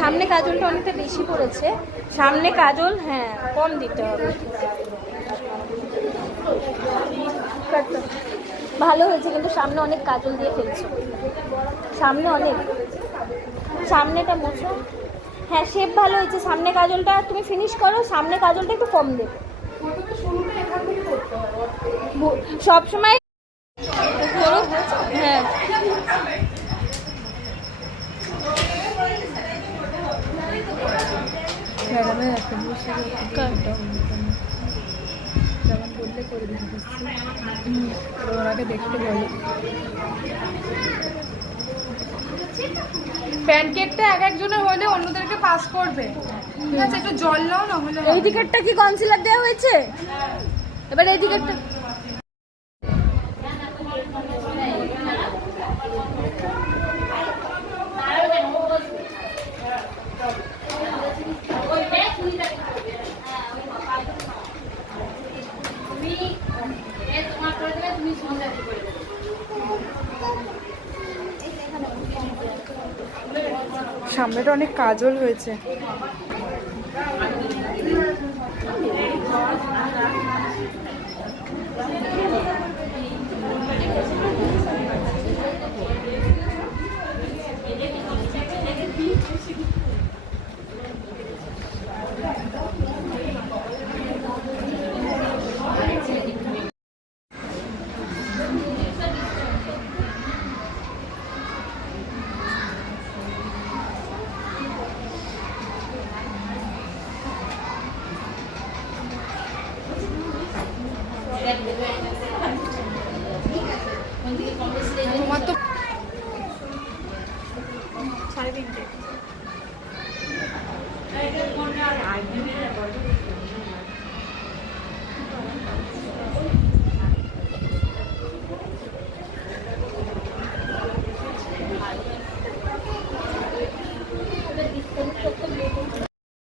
সামনে কাজলটা অনেকটা বেশি পড়েছে, সামনে কাজল হ্যাঁ কম দিতে হবে। ভালো হয়েছে কিন্তু সামনে অনেক কাজল দিয়ে ফেলছো, সামনে অনেক, সামনেটা মোছো। হ্যাঁ শেপ ভালো হয়েছে, সামনে কাজলটা তুমি ফিনিশ করো, সামনে কাজলটা একটু কম দেবে সব সময়। হ্যাঁ ম্যাডামের একটা যেমন বললে করে দিতে হচ্ছে, ওনাকে দেখতে বলো। প্যানকেকটা এক একজনের হলে অন্যদেরকে পাস করবে, ঠিক আছে? একটু জল নাও, না হলে এই দিকেরটা কি কনসিলার দেওয়া হয়েছে? এবার এই দিকেরটা সামনেটা অনেক কাজল হয়েছে। তোমার তো